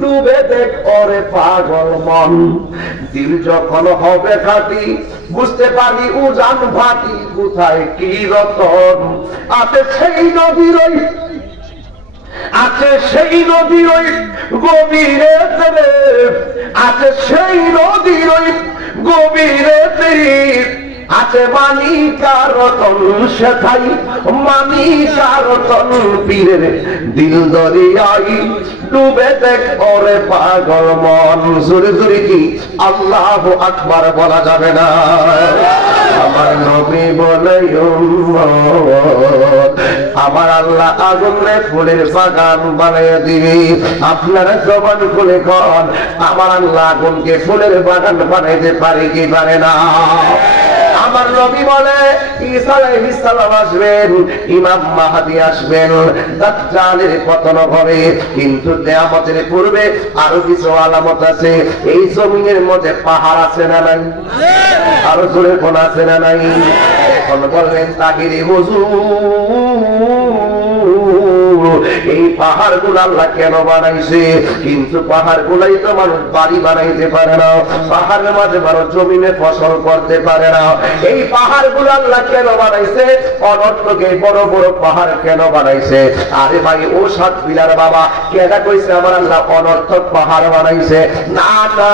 ডুবে দেখ ওরে পাগল মন, দিল যখন হবে খাটি বুঝতে পারি উজান ভাটি কোথায় কি রতন। আছে সেই নদীর আছে সেই নদীর গভীরে, আছে সেই নদীর গভীরে আছে মানিকার রতন, সেথাই মানিকার রতন পীরের দিল দরিয়াই ডুবে দেখ ওরে পাগল মন। জোরে জোরে কি আল্লাহু আকবার বলা যাবে না? আমার নবী বলে আমার আল্লাহ আগুনে ফুলের বাগান বানিয়ে দিবি। আপনারা জবান খুলে কন আমার আল্লাহ আগুনকে ফুলের বাগান বানাইতে পারে কি পারে না? আমার নবী বলে ঈসা আলাইহিস সালাম আসবেন, ইমাম মাহদী আসবেন, দাজ্জালের পতন হবে, কিন্তু কিয়ামতের পূর্বে আরো কিছু আলামত আছে। এই জমিনের মধ্যে পাহাড় আছে না নাই? আরো জোরে কোন আছে না নাই? এখন বলবেন তাহিরি হুজুর এই পাহাড় গুলো আল্লাহ কেন বানাইছে? কিন্তু পাহাড় গুলাই তো মানুষ বাড়ি বানাইতে পারে না, পাহাড়ের মাঝে মানুষ জমিনে ফসল করতে পারে না। এই পাহাড় গুলো আল্লাহ কেন বানাইছে? অনর্থকে বড় বড় পাহাড় কেন বানাইছে? আরে ভাই ও সাত বিলার বাবা কেডা কইছে আমার আল্লাহ অনর্থক পাহাড় বানাইছে? না না,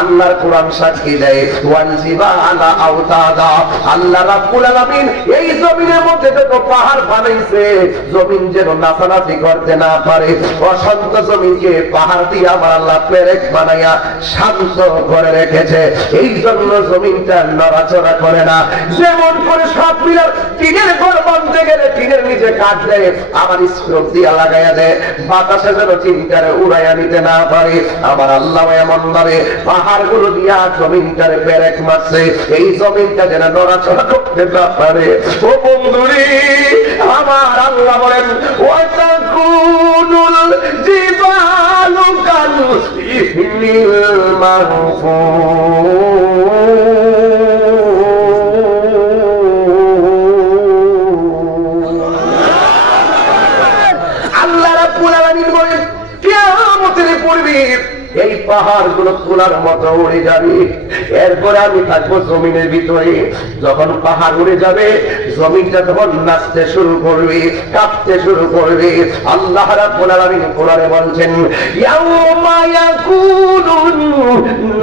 আল্লাহর কোরআন সাক্ষী দেয় ওয়াল জিবালা আওতাদা। আল্লাহ রাব্বুল আলামিন এই জমিনের মধ্যে যত পাহাড় বানাইছে জমিন যেন নাচানাচি করতে না পারে, অশান্ত জমিনকে পাহাড় দিয়ে আমার আল্লাহ পেরেক বানাইয়া শান্ত করে রেখেছে। এই জন্য জমিনটা নড়াচড়া করে না। যেমন করে সব মিলার টিনের ঘর বানতে গেলে টিনের নিচে কাঠ দেয়, আবার স্ক্রুপ দিয়া লাগাইয়া দেয়, বাতাসে যেন টিনটারে উড়াইয়া নিতে না পারে। আমার আল্লাহ এমন ভাবে পাহাড় গুলো দিয়া জমিনটারে পেরেক মারছে, এই জমিনটা যেন নড়াচড়া করতে না পারে। ও বন্ধুরে আমার আল্লাহ বলেন ওয়াতাকুনুল জিবালু কাল ইহনিল মাহফুজ। আল্লাহ রাব্বুল আলামিন বলেন কিয়ামতের পূর্বে এই পাহাড় গুলো তোলার মতো উড়ে যাবে, এরপরে আমি থাকবো জমিনের ভিতরে। যখন পাহাড় উড়ে যাবে জমিনটা তখন নাচতে শুরু করবে, কাঁপতে শুরু করবে। আল্লাহ রাব্বুল আলামিন কোরআনে বলছেন ইয়াউমা ইয়াকুনুন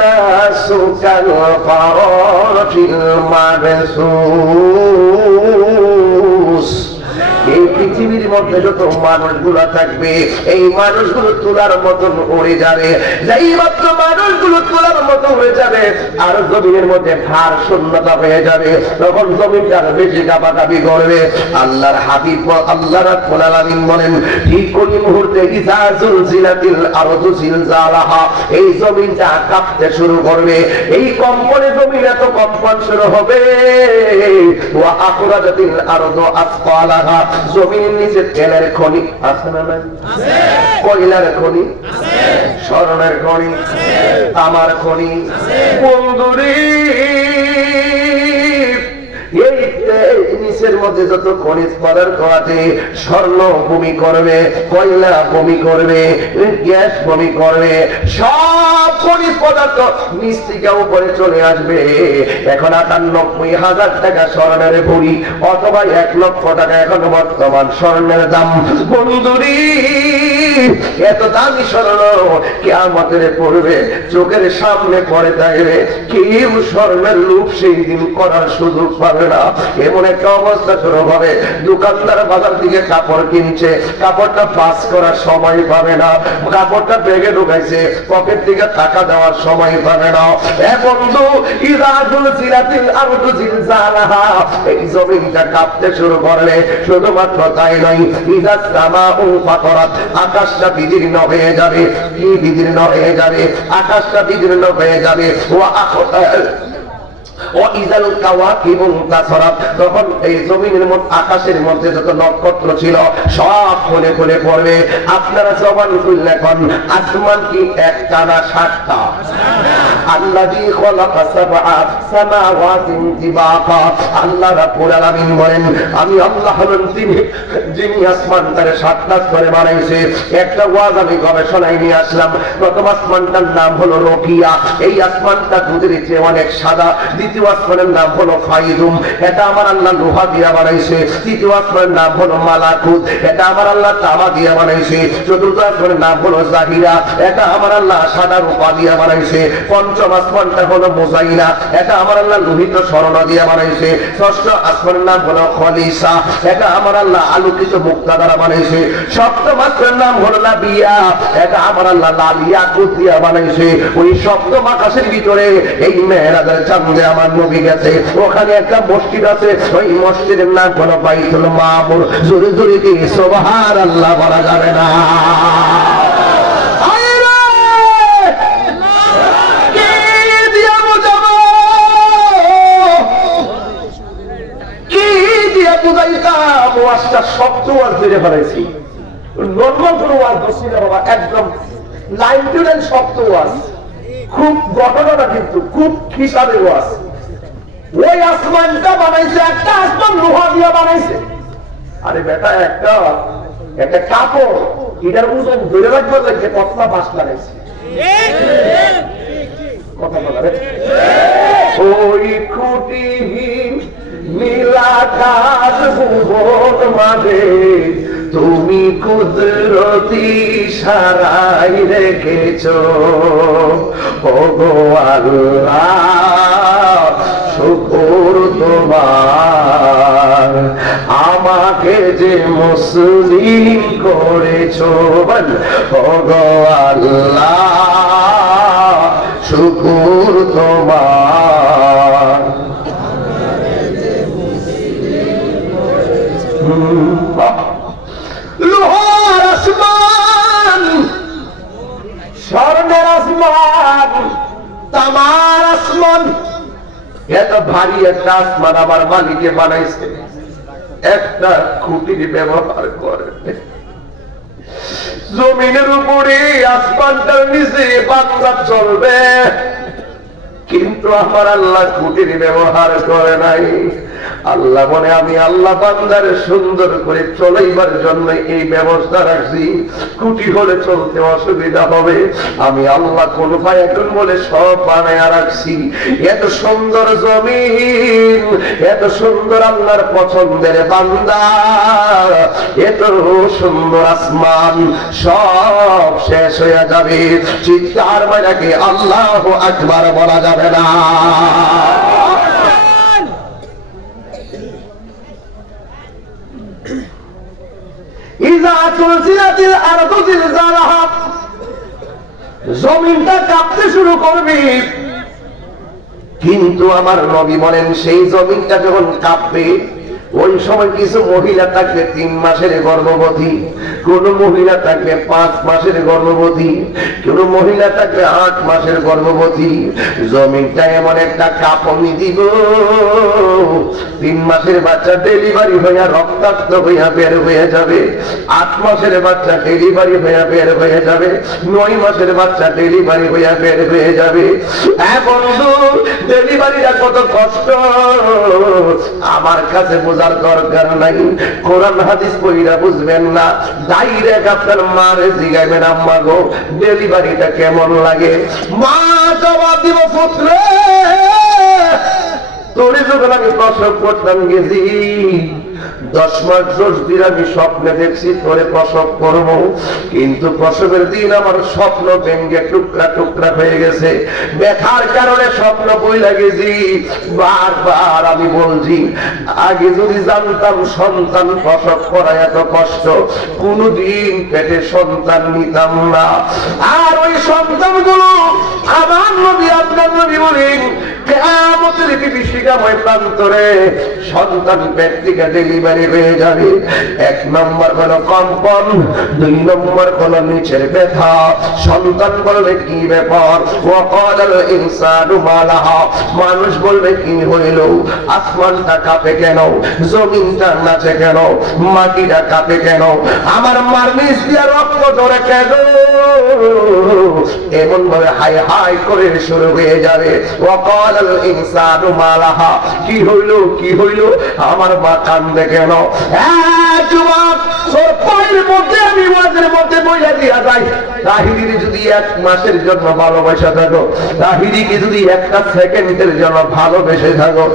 নাসু কাল ফারাশিল মাবসুস। এই পৃথিবীর মধ্যে যত মানুষগুলো থাকবে এই মানুষগুলো তোলার মতন উড়ে যাবে। যেই মাত্র মানুষগুলো তোলার মতো উড়ে যাবে আর জমিনের মধ্যে ভার শূন্যতা হয়ে যাবে, তখন জমিনটা বেশি কাঁপাকাঁপি করবে। আল্লাহর হাবিব আল্লাহ রাব্বুল আলামিন বলেন ঠিক ওই মুহূর্তে ইযা যুলজিলাতিল আরদু জিলজালাহা, এই জমিনটা কাঁপতে শুরু করবে। এই কম্পনে জমিন এত কম্পন শুরু হবে ওয়া আখরাজাতিল আরদু আসফালাহা, জমিনের নিচে তেলের খনি আছে না নাই? কয়লার খনি, স্বর্ণের খনি, তামার খনি। বন্ধুরে এই নিচের মধ্যে যত খনিজ পদার্থ আছে, স্বর্ণ ভূমি করবে, কয়লা ভূমি করবে, গ্যাস ভূমি করবে, সব খনিজ পদার্থ নিচ থেকে উপরে চলে আসবে। এখন ৯৮,০০০ টাকা স্বর্ণের ভরি অথবা ১,০০,০০০ টাকা এখন বর্তমান স্বর্ণের দাম। বন্ধুরি এত দামি স্বর্ণ কিয়ামতের পূর্বে চোখের সামনে পড়ে থাকবে, কেউ স্বর্ণের লোভ সেই দিন করার সুযোগ পাবে না। এমন একটা অবস্থা শুরু হবে, দোকানদার বাজার থেকে কাপড় কিনছে, কাপড়টা পাস করার সময় পাবে না, কাপড়টা ব্যাগে ঢুকাইছে, পকেট থেকে টাকা দেওয়ার সময় পাবে না। বন্ধু ইরাদুল জিলাতিল আরদু জিলজালাহা, এই জমিনটা কাঁপতে শুরু করলে শুধুমাত্র তাই নয়, ইযা সামাউ ফাতারাত, আকাশটা বিদীর্ণ হয়ে যাবে। কি বিদীর্ণ হয়ে যাবে? আকাশটা বিদীর্ণ হয়ে যাবে। ওয়া ওয়াইজাল কাওয়াকিবু তাসারাত, তখন এই জমিনের মধ্যে আকাশের মধ্যে যত নক্ষত্র ছিল সব খুলে খুলে পড়বে। আপনারা জবান খুললে কোন আসমান কি একটানা সাতটা? আল্লাযী খালাকা সাবআ সামাওয়াতিন তিবাকা, আল্লাহ রাব্বুল আলামিন বলেন আমি আল্লাহ হলাম তিনি যিনি আসমানটারে সাতটা করে বানাইছে। একটা ওয়াজ আমি গবেষণায় নিয়ে আসলাম। প্রথম আসমানটার নাম হলো রকিয়া, এই আসমানটা দুধের চেয়ে অনেক সাদা। দ্বিতীয় আসমানের নাম হলো ফাইদুম, এটা আমার আল্লাহ লোহা দিয়া বানাইছে। তৃতীয় আসমানের নাম হলো মালাকুত, এটা আমার আল্লাহ তামা দিয়া বানাইছে। চতুর্থ আসমানের নাম হলো জাহিরা, এটা আমার আল্লাহ সাদা রূপা দিয়া বানাইছে। পঞ্চম আসমানটা হলো মুজাইনা, এটা আমার আল্লাহ লোহিত স্বর্ণ দিয়া বানাইছে। ষষ্ঠ আসমানের নাম হলো খলিসা, এটা আমার আল্লাহ আলোকিত মুক্তা দ্বারা বানাইছে। সপ্তম আসমানের নাম হলো লাবিয়া, এটা আমার আল্লাহ লাল ইয়াকুত দিয়া বানাইছে। ওই সপ্তম আকাশের ভিতরে এই মেহরাজের চাঁদে আমার নবী গেছে। ওখানে একটা মসজিদ আছে, ওই মসজিদের নাম হলো বাইতুল মামুর। জোরে জোরে কি সুবহানাল্লাহ বলা যাবে না? শব্দ আর ফিরে ফেলাইছি। নর্মাল কোনো ওয়াজ করছি না বাবা, একদম লাইন টু লাইন শব্দ ওয়াজ, খুব ঘটনাটা কিন্তু খুব হিসাবে ওয়াজ। ওই আসমানটা বানাইছে, একটা আসমান লোহা দিয়া বানাইছে। আরে বেটা একটা কাপড় এটার ওজন ধরে রাখবে লাগছে কতটা বাস লাগাইছে। কথা বলা ওই খুঁটিহীন নীলাকাশ ভুবন মাঝে তুমি কুদরতি সারাই রেখেছ। ওগো আল্লাহ শুকর তোমার, আমাকে যে মুসলিম করেছ। ওগো আল্লাহ শুকর তোমার। লোহার আসমান, স্বর্ণের আসমান, তামার আসমান, এত ভারী একটা আসমান আমার মালিকে বানাইছে। একটা খুঁটির ব্যবহার করে জমিনের উপরে আসমানটার নিচে বান্দা চলবে, কিন্তু আমার আল্লাহ খুঁটির ব্যবহার করে নাই। আল্লাহ বলে আমি আল্লাহ বান্দার সুন্দর করে চলাইবার জন্য এই ব্যবস্থা রাখছি। খুঁটি হলে চলতে অসুবিধা হবে, আমি আল্লাহ কোন ভাই এখন বলে সব বানায়া রাখছি। এত সুন্দর জমিন, এত সুন্দর আল্লাহর পছন্দের বান্দা, এত সুন্দর আসমান, সব শেষ হয়ে যাবে। চিৎকার মাইরাকে আল্লাহু আকবার বলা যাবে না। জমিনটা কাঁপতে শুরু করবে, কিন্তু আমার নবী বলেন সেই জমিনটা যখন কাঁপবে ওই সময় কিছু মহিলা থাকবে 3 মাসের গর্ভবতী, কোন মহিলা থাকবে 5 মাসের গর্ভবতী, কোন মহিলা থাকবে 8 মাসের গর্ভবতী। জমিনটা এমন একটা কাঁপনি দিব, 3 মাসের বাচ্চা ডেলিভারি হইয়া রক্তাক্ত হইয়া বের হয়ে যাবে, 8 মাসের বাচ্চা ডেলিভারি হইয়া বের হয়ে যাবে, 9 মাসের বাচ্চা ডেলিভারি হইয়া বের হয়ে যাবে। বন্ধু, ডেলিভারিটা কত কষ্ট আমার কাছে বোঝার দরকার নাই। কোরআন হাদিস পড়িরা বুঝবেন না, ডাইরেক্ট আপনার মারে জিগাইবেন আম্মা গো ডেলিভারিটা কেমন লাগে। মা জবাব দিব পুত্র তোরে যখন আমি প্রসব করতাম গেছি 10 মাস 10 দিন আমি স্বপ্নে দেখছি তোরে প্রসব করব, কিন্তু প্রসবের দিন আমার স্বপ্ন ভেঙে টুকরা টুকরা হয়ে গেছে। ব্যথার কারণে স্বপ্ন বইলা গেছি। বারবার আমি বলছি আগে যদি জানতাম সন্তান প্রসব করা এত কষ্ট, কোনদিন পেটে সন্তান নিতাম না। আর ওই সন্তানগুলো আমার নবী আপনার নবী বলেন কিয়ামতের বিভীষিকাময় প্রান্তরে সন্তান ব্যক্তিকে ডেলিভারি হয়ে যাবে। 1 নম্বর হলো কম্পন, 2 নম্বর হলো নিচের ব্যথা। সন্তান বলবে কি ব্যাপার, ওয়াকালাল ইনসানু মালাহা, মানুষ বলবে কি হইল, আসমানটা কাঁপে কেন, জমিনটা নাচে কেন, মাটিটা কাঁপে কেন, আমার মার নিচ দিয়ে রক্ত ধরে কেন, এমন ভাবে হাই হাই করে শুরু হয়ে যাবে। ওয়াকালাল ইনসানু মালাহা, কি হইল কি হইল, আমার মা কান্দে কেন। যুবক, তোর পায়ের মধ্যে আমি ওয়াজের মধ্যে বইয়া দিয়া যাই, তাহিরির যদি 1 মাসের জন্য ভালোবাসা থাকো, তাহিরিকে যদি 1টা সেকেন্ডের জন্য ভালোবেসে থাকো,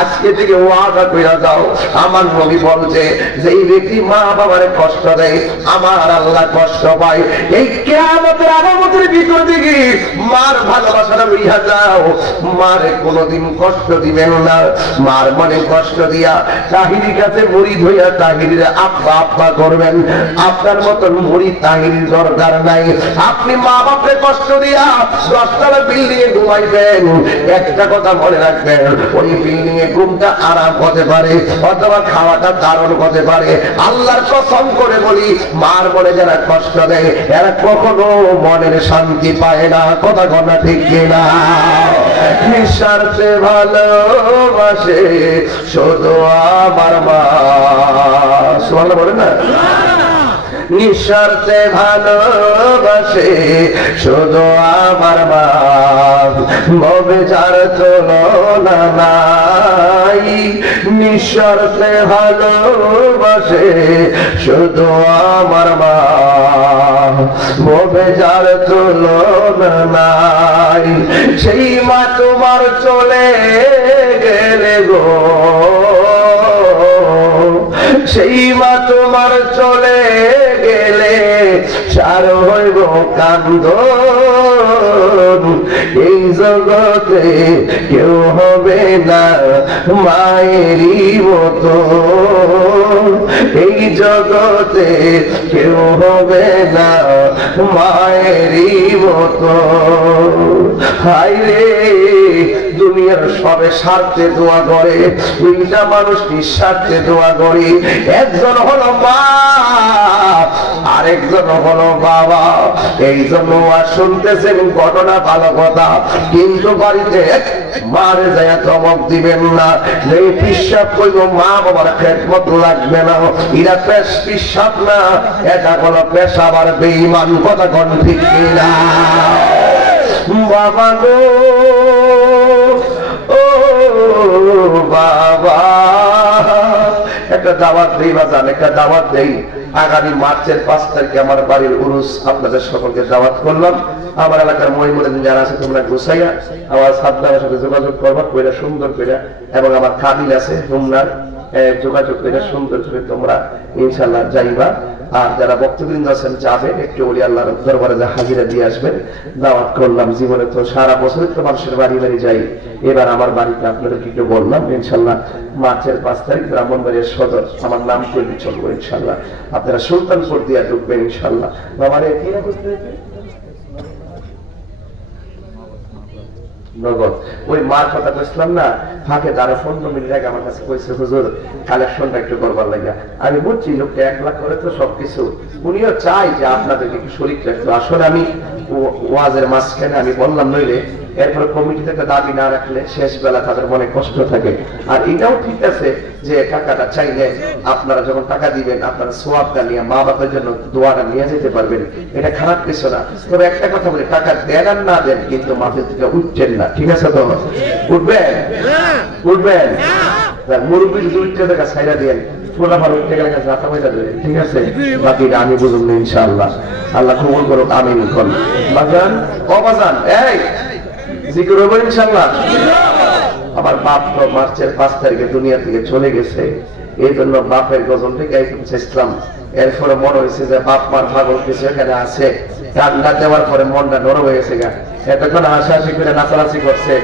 আজকে থেকে ওয়াদা কইরা যাও, আমার নবী বলছে যে এই ব্যক্তি মা বাবারে কষ্ট দেয়, আমার আল্লাহ কষ্ট পায়। এই কিয়ামতের আলামতের ভিতর থেকে মার ভালোবাসাটা লইয়া যাও, মারে কোনোদিন কষ্ট দিবেন না। মার মনে কষ্ট দিয়া তাহিরির কাছে মুরিদ হইয়া তাহিরির আব্বা আব্বা করবেন, আপনার মতন মুরিদ তাহিরির দরকার নাই। আপনি মা বাপকে কষ্ট দিয়া 10তলা বিল্ডিং এ ঘুমাইবেন, একটা কথা মনে রাখবেন, ওই বিল্ডিং এ ঘুমটা আরাম হতে পারে অথবা খাওয়াটা দারুণ হতে পারে। আল্লাহর কসম করে বলি, মার মনে যারা কষ্ট দেয় এরা কখনো মনের শান্তি পায় না। কথা কথা ঠিক কিনা? নিঃস্বার্থে ভালোবাসে শুধু আমার মা, সুবহানাল্লাহ বলেন না? নিঃস্বার্থে ভালোবাসে শুধু আমার মা, ভবে যার তুলনা নাই। নিঃস্বার্থে ভালোবাসে শুধু আমার মা, ভবে যার তুলনা নাই। সেই মা তোমার চলে গেলে গো, সেই মা তোমার চলে গেলে সার হইব কান্দন। এই জগতে কেউ হবে না মায়েরই মতো, এই জগতে কেউ হবে না মায়েরই মতো। হায় রে, দুনিয়ার সবে স্বার্থে দোয়া করে, 2টা মানুষ নিঃস্বার্থে দোয়া করে। একজন হলো মা, আরেকজন হলো বাবা। এই জন্য আর শুনতেছেন ঘটনা ভালো কথা, কিন্তু বাড়িতে মারে যায় ধমক দিবেন না। এই পিসাব কইব মা বাবার খেদমত লাগবে না, এরা পিসাব না, এটা হলো পেশাব আর বেঈমান। কথা কোন ঠিক কিনা? বাবা গো, ও বাবা, একটা দাওয়াত দেই বাজান, একটা দাওয়াত দেই। আগামী মার্চের 5 তারিখে আমার বাড়ির উরুস, আপনাদের সকলকে দাওয়াত করলাম। আমার এলাকার মহিমুদ্দিন যারা আছে তোমরা গুছাইয়া আমার সাদ্দামের সাথে যোগাযোগ করবা, কইরা সুন্দর কইরা, এবং আমার কাবিল আছে তোমরার যোগাযোগ কইরা সুন্দর করে তোমরা ইনশাআল্লাহ যাইবা। আর যারা বক্তবৃন্দ আছেন যাবেন, একটু ওলি আল্লাহর দরবারে যা হাজিরা দিয়ে আসবেন। দাওয়াত করলাম, জীবনে তো সারা বছরই তো মানুষের বাড়ি বাড়ি যাই, এবার আমার বাড়িতে আপনাদেরকে একটু বললাম। ইনশাআল্লাহ মার্চের 5 তারিখ ব্রাহ্মণবাড়িয়ার সদর, আমার নাম করবি চলবো ইনশাআল্লাহ। আপনারা সুলতানপুর দিয়া ঢুকবেন ইনশাআল্লাহ। বাবারে কি বুঝতে নগদ ওই মার কথা কইছিলাম না, ফাঁকে তারা 15 মিনিট আগে আমার কাছে কইছে হুজুর কালেকশনটা একটু করবার লাগা। আমি বুঝছি লোকটা 1 লাখ করে তো সবকিছু, উনিও চাই যে আপনাদেরকে একটু শরীক রাখতে। আসলে আমি ওয়াজের মাঝখানে আমি বললাম নইলে এরপরে কমিটি থেকে দাবি না রাখলে শেষ বেলা তাদের মনে কষ্ট থাকে। আর এটাও ঠিক আছে যে টাকাটা চাইলে আপনারা যখন টাকা দিবেন আপনারা সোয়াবটা নিয়ে মা বাবার জন্য দোয়াটা নিয়ে যেতে পারবেন, এটা খারাপ কিছু না। তবে একটা কথা বলি, টাকা দেন আর না দেন কিন্তু মাফিল থেকে উঠছেন না, ঠিক আছে তো? উঠবেন উঠবেন, মুরব্বী যদি উঠতে টাকা ছাইরা দেন, ঠিক আছে? বাকিটা আমি বুঝুন না ইনশাআল্লাহ। আল্লাহ কবুল করুক, আমিন। কোন বাজান ও বাজান এই জিকির হবে ইনশাআল্লাহ। আমার বাপ তো মার্চের 5 তারিখে দুনিয়া থেকে চলে গেছে, এই জন্য বাপের গজলটা গাইতে চাইছিলাম। এরপরে মনে হয়েছে যে বাপ মার পাগল কিছু এখানে আছে, ঠান্ডা দেওয়ার পরে মনটা নরম হয়ে গেছে গা। এতক্ষণ হাসাহাসি করে নাচানাচি করছে,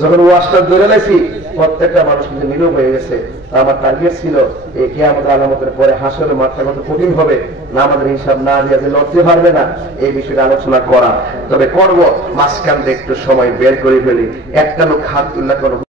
যখন ওয়াজটা ধরে লাইছি প্রত্যেকটা মানুষ কিন্তু নীরব হয়ে গেছে। আমার টার্গেট ছিল এই কিয়ামত আলামতের পরে হাসরের মাঠটা কত কঠিন হবে, না আমাদের হিসাব না দিয়ে যে লড়তে পারবে না, এই বিষয়টা আলোচনা করা। তবে করব মাঝখান থেকে একটু সময় বের করে ফেলি। একটা লোক হাত তুললে কোনো